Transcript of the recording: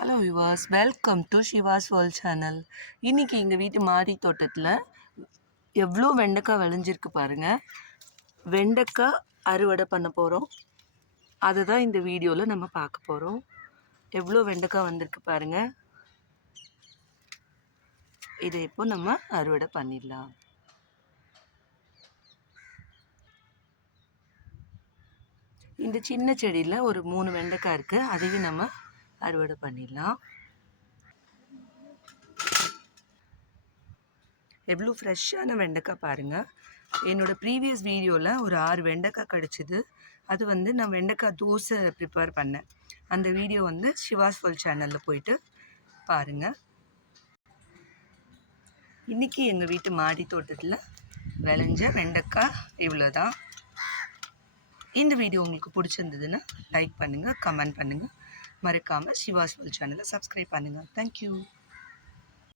Hello Vilas welcome to Shivas world channel இன்றைக்கி எங்கள் வீட்டு மாடி தோட்டத்தில் எவ்வளோ வெண்டைக்காய் விளைஞ்சிருக்கு பாருங்கள் வெண்டைக்காய் அறுவடை பண்ண போகிறோம் அதை தான் இந்த வீடியோவில் நம்ம பார்க்க போகிறோம் எவ்வளோ வெண்டைக்காய் வந்திருக்கு பாருங்கள் இதை இப்போ நம்ம அறுவடை பண்ணிடலாம். இந்த சின்ன செடியில் ஒரு மூணு வெண்டைக்காய் இருக்குது அதையும் நம்ம அறுவடை பண்ணிடலாம். எவ்வளோ ஃப்ரெஷ்ஷான வெண்டைக்காய் பாருங்கள் என்னோடய ப்ரீவியஸ் வீடியோவில் ஒரு ஆறு வெண்டைக்காய் கிடச்சிது. அது வந்து நான் வெண்டைக்காய் தோசை ப்ரிப்பேர் பண்ணேன். அந்த வீடியோ வந்து சிவாஸ் ஃபுல் சேனலில் போயிட்டு பாருங்கள் இன்றைக்கி எங்கள் வீட்டு மாடி தோட்டத்தில் விளைஞ்ச வெண்டைக்காய் இவ்வளோ தான் இந்த வீடியோ உங்களுக்கு பிடிச்சிருந்ததுன்னா லைக் பண்ணுங்கள் கமெண்ட் பண்ணுங்கள் மறக்காமல் சிவாஸ்வல் சேனலை சப்ஸ்கிரைப் பண்ணுங்கள் தேங்க்யூ